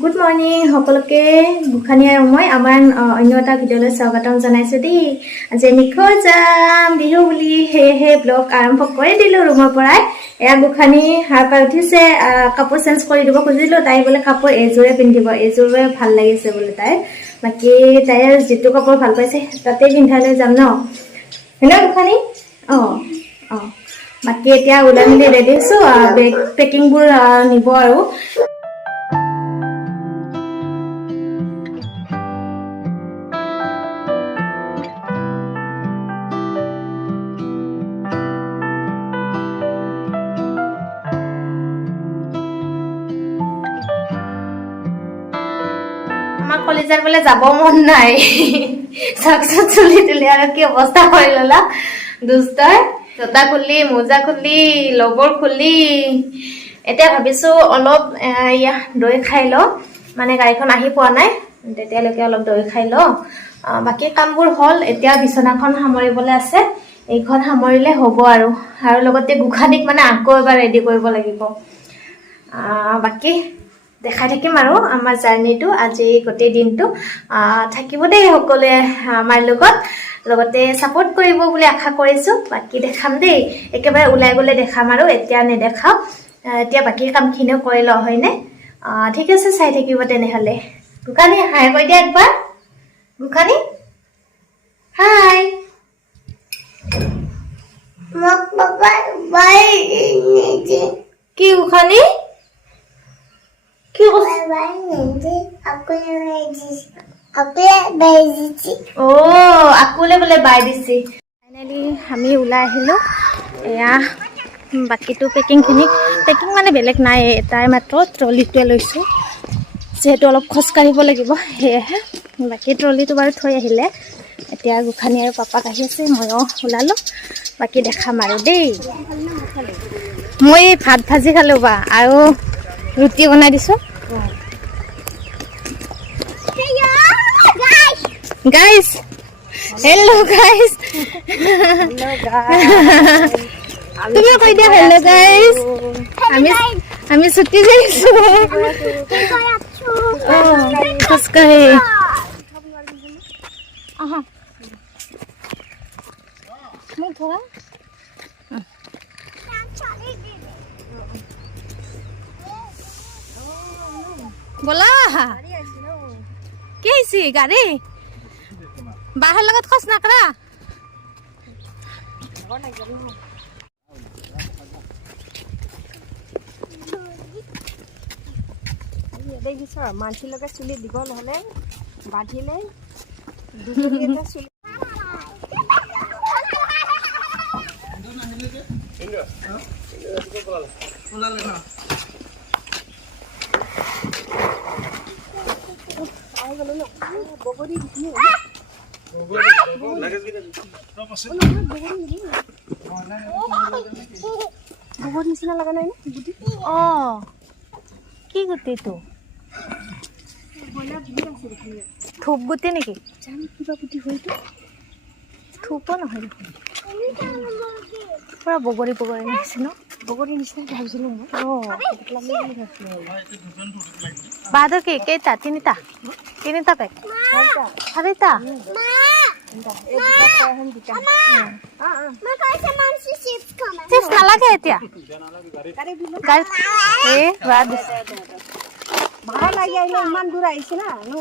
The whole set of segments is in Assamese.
গুড মৰ্ণিং সকলোকে গোখানী আৰু মই আমাৰ অন্য এটা ভিডিঅ'লৈ স্বাগতম জনাইছোঁ দেই। আজি নিখোজ যাম বিহু বুলি সেয়েহে ব্লগ আৰম্ভ কৰি দিলোঁ ৰুমৰ পৰাই। এয়া গোখানী সাৰ পাই উঠিছে, কাপোৰ চেঞ্জ কৰি দিব খুজিলোঁ। তাই বোলে কাপোৰ এযোৰে পিন্ধিব, এযোৰে ভাল লাগিছে বোলে তাইৰ। বাকী তাইৰ যিটো কাপোৰ ভাল পাইছে তাতেই পিন্ধালৈ যাম ন, হয়নে গোখানী? অঁ বাকী এতিয়া ওলাই মেলি ৰেডি হৈছোঁ, বেগ পেকিংবোৰ নিব আৰু। আমাৰ কলেজৰ বোলে যাব মন নাই, চাকচত চুলি তুলি আৰু কি অৱস্থা কৰি ললা দুষ্টই। জোতা খুলি, মোজা খুলি, লগৰ খুলি। এতিয়া ভাবিছো অলপ দৈ খাই লওঁ, মানে গাড়ীখন আহি পোৱা নাই, তেতিয়ালৈকে অলপ দৈ খাই লওঁ। বাকী কামবোৰ হ'ল, এতিয়া বিচনাখন সামৰিবলৈ আছে, এইখন সামৰিলে হ'ব আৰু লগতে গোখানীক মানে আকৌ এবাৰ ৰেডি কৰিব লাগিব। বাকী দেখাই থাকিম আৰু আমাৰ জাৰ্নিটো, আজি গোটেই দিনটো থাকিব দেই সকলোৱে আমাৰ লগতে ছাপোৰ্ট কৰিব বুলি আশা কৰিছোঁ। বাকী দেখাম দেই, একেবাৰে ওলাই গ'লে দেখাম আৰু এতিয়া নেদেখাওঁ। এতিয়া বাকী কামখিনিও কৰি লওঁ, হয়নে? ঠিক আছে, চাই থাকিব তেনেহ'লে। গোখানী হাই কৈ দিয়া একবাৰ। গোখানী হাই। কি গোখানী? কি আকলে বোলে বাই দিছি। ফাইনেলি আমি ওলাই আহিলোঁ। এয়া বাকীটো পেকিং মানে বেলেগ নাই, এটাই মাত্ৰ ট্ৰলিটোৱে লৈছোঁ, যিহেতু অলপ খোজকাঢ়িব লাগিব সেয়েহে। বাকী ট্ৰলিটো বাৰু থৈ আহিলে। এতিয়া গোখানী আৰু পাপাক আহি আছে, ময়ো ওলালোঁ। বাকী দেখাম আৰু দেই। মই ভাত ভাজি খালোঁ বা, আৰু ৰুটি বনাই দিছোঁ। Guys, hello' guys. তুমি কৈ দিয়া হেল্ল' গাইজ। আমি ছুটি যাইছোঁ খোজকাঢ়ি। মোক ধৰা ব'লা। কি আহিছি গাড়ী? বাহৰ লগত খোজ নাকৰা। দেখিছ মানসিৰ লগত চুলি দীঘল হ'লে বান্ধিলে দুজনী এটা চুলি বগৰী নিচিনা লগা নাই নে? কি গুটিটো? থুপ গুটি নেকি? কিবা গুটি হয়তো থুপো নহয় দেখোন, পুৰা বগৰী নিচিনা ন? বগৰী নিচিনা ভাবিছিলোঁ মই। বাহাদুৰ কি কেইটা? তিনিটা পেক? চাৰিটা? চিপছ নালাগে এতিয়া, ভাড়া লাগি আহিলে ইমান দূৰ আহিছে না ন।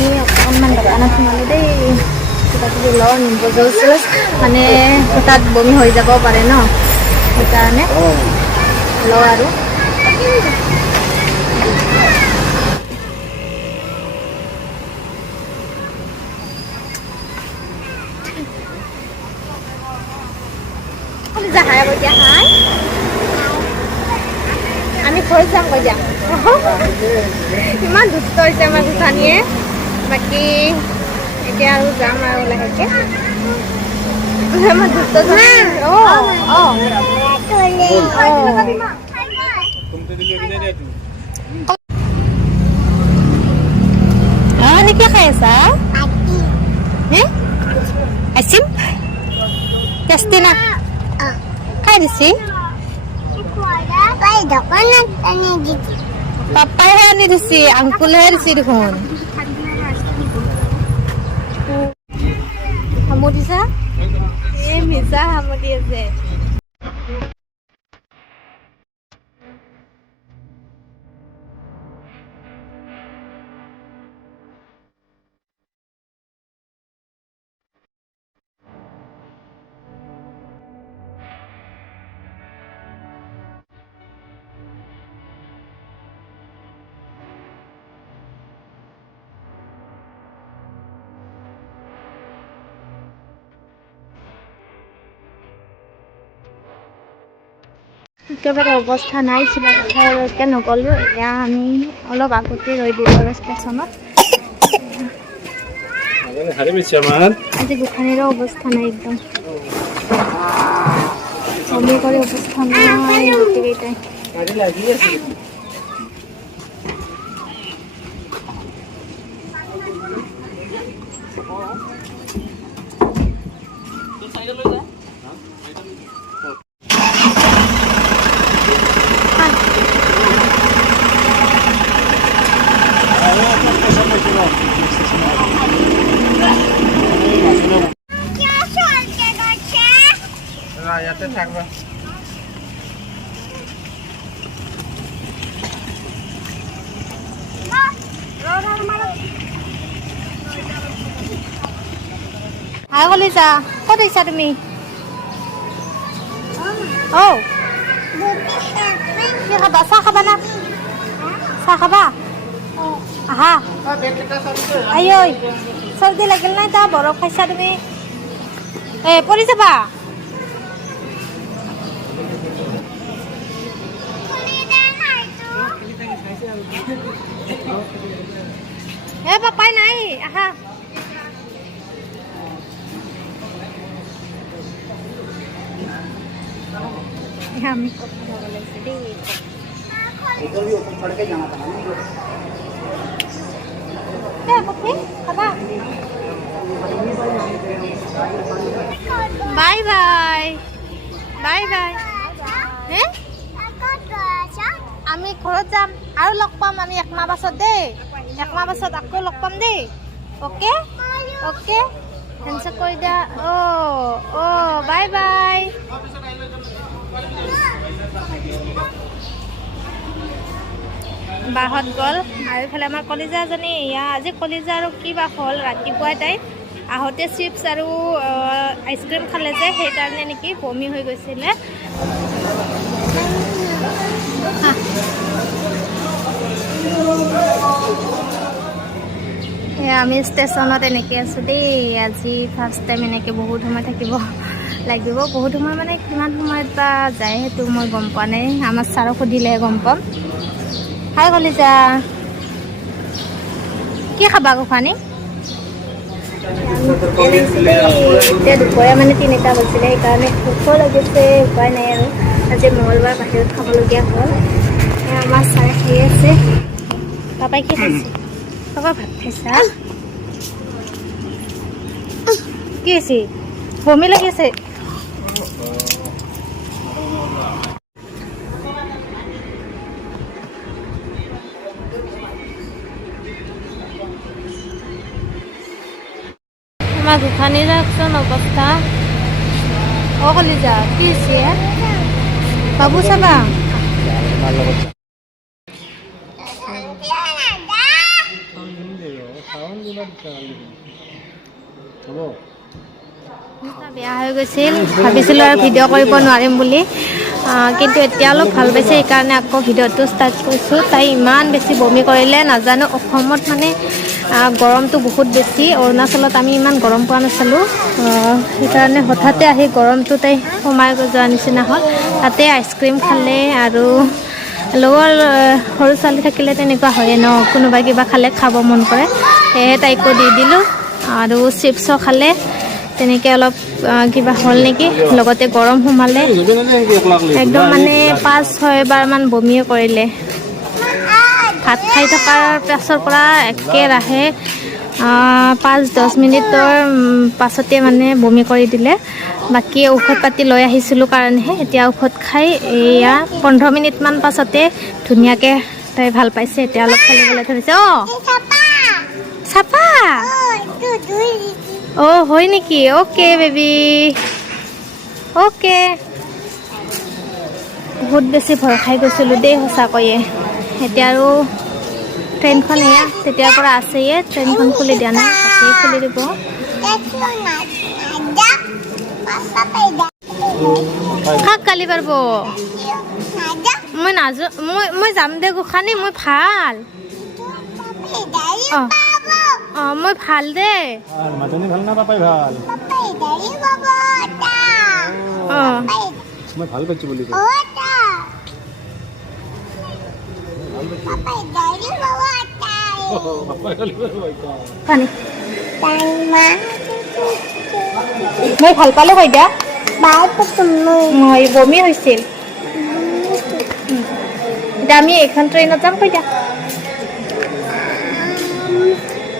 আমি অকণমান দোকানত সোমালোঁ দেই, কিবা কিবি লওঁ, নিব গৈছোঁ। মানে হঠাৎ বমি হৈ যাব পাৰে ন, সেইকাৰণে লওঁ আৰু। হাই, আমি খোজ যাম কৈ দিয়া ইমান দুষ্ট হৈছে আমাৰ গোসাঁনীয়ে বাকী এতিয়া আৰু যাম আৰু লাহেকৈ আমাৰ দুষ্ট কি খাই আছা আইচিম টেষ্টি না খাই দিছি পাপাইহে আনি দিছি আংকুলহে দিছি দেখোন সামৰিছা এই মিছা সামৰি আছে একেবাৰে অৱস্থা নাই চিলাকে নগ'লোঁ এতিয়া আমি অলপ আগতে ৰৈ দিলোঁ ষ্টেচনত আজি গোসাঁনীৰো অৱস্থা নাই একদম বমি কৰি অৱস্থা নাই গোটেইকেইটাই ইয়াতে থাকবা হাই কলিজা ক'ত আহিছা তুমি কি খাবা চাহ খাবা না চাহ খাবা আহা আই ঐ চৰ্দি লাগিল নাই তা বৰফ খাইছা তুমি পৰি যাবা পাপাই নাই আহা আমি কথা বলব লাগছে দেই বাই বাই বাই বাই আমি ঘৰত যাম আৰু লগ পাম আমি একমাহ পাছত দেই একমাহ পাছত আকৌ লগ পাম দেই অ'কে অ'কে হেণ্ডশেক কৰি দিয়া বাই বাই বাহঁত গ'ল আৰু এইফালে আমাৰ কলিজাজনী আজি কলিজা আৰু কিবা হ'ল ৰাতিপুৱাই তাই আহোঁতে চিপছ আৰু আইচক্ৰীম খালে যে সেইকাৰণে নেকি বমি হৈ গৈছিলে আমি ষ্টেচনত এনেকৈ আছোঁ দেই আজি ফাৰ্ষ্ট টাইম এনেকৈ বহুত সময় থাকিব লাগিব বহুত সময় মানে কিমান সময়ত বা যায় সেইটো মই গম পোৱা নাই আমাৰ ছাৰক সুধিলেহে গম পাম হাই কলিজা কি খাবা গোসাঁনী এতিয়া দুপৰীয়া মানে 3টা হৈছিলে সেইকাৰণে ভোকো লাগিছে উপায় নাই আৰু আজি মঙলবাৰ বাহিৰত খাবলগীয়া হ'ল আমাৰ ছাৰে খাই আছে পাপাই কি খাইছে পাপা ভাত খাইছা কি আছে বমি লাগিছে আমার গোসাঁনীর একজন অবস্থা কলিজা কি হৈছে বাবু চাবা বেয়া হৈ গৈছিল ভাবিছিলোঁ আৰু ভিডিঅ' কৰিব নোৱাৰিম বুলি কিন্তু এতিয়া অলপ ভাল পাইছে সেইকাৰণে আকৌ ভিডিঅ'টো ষ্টাৰ্ট কৰিছোঁ তাই ইমান বেছি বমি কৰিলে নাজানো অসমত মানে গৰমটো বহুত বেছি অৰুণাচলত আমি ইমান গৰম পোৱা নাছিলোঁ সেইকাৰণে হঠাতে আহি গৰমটো তাই সোমাই যোৱা নিচিনা হ'ল তাতে আইচক্ৰীম খালে আৰু লগৰ সৰু ছোৱালী থাকিলে তেনেকুৱা হয়ে ন, কোনোবা কিবা খালে খাব মন কৰে, সেয়েহে তাইকো দি দিলোঁ। আৰু চিপছো খালে, তেনেকৈ অলপ কিবা হ'ল নেকি, লগতে গৰম সোমালে, একদম মানে 5-6 বাৰমান বমিয়ে কৰিলে। ভাত খাই থকাৰ পাছৰ পৰা একেৰাহে 5-10 মিনিটৰ পাছতে মানে বমি কৰি দিলে। বাকী ঔষধ পাতি লৈ আহিছিলোঁ কাৰণেহে এতিয়া ঔষধ খাই এয়া 15 মিনিটমান পাছতে ধুনীয়াকৈ তাই ভাল পাইছে। এতিয়া অলপ খেলিবলৈ ধৰিছে। চাপা হয় নেকি? Okay baby, okay. বহুত বেছি ভয় খাই গৈছিলোঁ দেই সঁচাকৈয়ে। এতিয়া আৰু ট্ৰেইনখন এয়া তেতিয়াৰ পৰা আছেয়ে, ট্ৰেইনখন খুলি দিয়া নাই, তাকেই খুলি দিব। কাক গালি পাৰিব? মই মই যাম দে গোসানী, মই ভাল। মই ভাল দে। মাজনী ভাল না পাপাই ভাল? মই ভাল পাইছোঁ বুলি কয়। মই ভাল পালোঁ হয় দিয়া। মই বমি হৈছিল। এতিয়া আমি এইখন ট্ৰেইনত যাম কৈ দিয়া।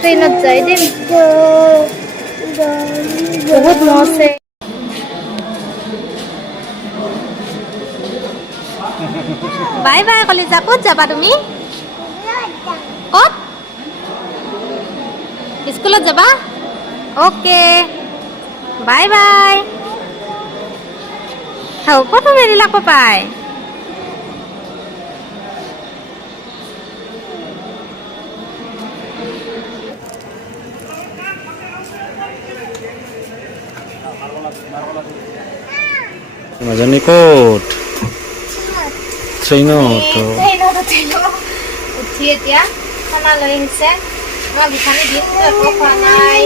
ট্ৰেইনত যাই দিম, বহুত মহ আছে। বাই বাই কলিজা, ক'ত যাবা তুমি? ক'ত? স্কুলত যাবা? Okay, bye bye. ক'ত মেলিলা পাপাই? মাজনী ক'ত? ট্ৰেইনত উঠি এতিয়া খানা লৈ আহিছে। আমাৰ গোসানী দিনটো একো খোৱা নাই।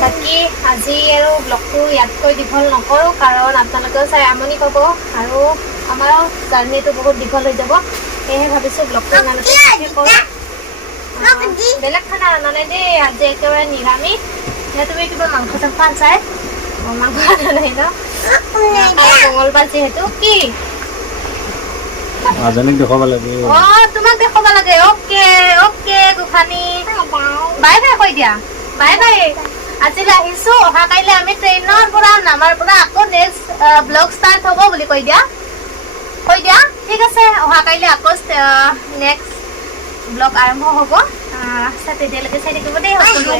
বাকী আজি আৰু ব্লগটো ইয়াতকৈ দীঘল নকৰোঁ, কাৰণ আপোনালোকেও চাই আমনি পাব আৰু আমাৰো জাৰ্ণিটো বহুত দীঘল হৈ যাব। সেয়েহে ভাবিছোঁ ব্লগটো ইমানতে শেষ কৰোঁ। বেলেগ খানা অনা নাই দেই, আজি একেবাৰে নিৰামিষ। তুমি কিবা মাংস চাংস আনছাই? মাংস অনা নাই ন, মঙলবাৰ যিহেতু। কি মাজনীক দেখাব লাগে। তোমাক দেখাব লাগে। অ'কে অ'কে গোসানী, বাই বাই কৈ দিয়া। Bye bye. আজিলৈ আহিছোঁ, অহা কাইলৈ আমি ট্ৰেইনৰ পৰা নামাৰ পৰা আকৌ নেক্সট ব্লগ ষ্টাৰ্ট হ'ব বুলি কৈ দিয়া। কৈ দিয়া, ঠিক আছে। অহা কাইলৈ আকৌ নেক্সট ব্লগ আৰম্ভ হ'ব। তেতিয়ালৈকে চাই থাকিব দেই সকলোৱে।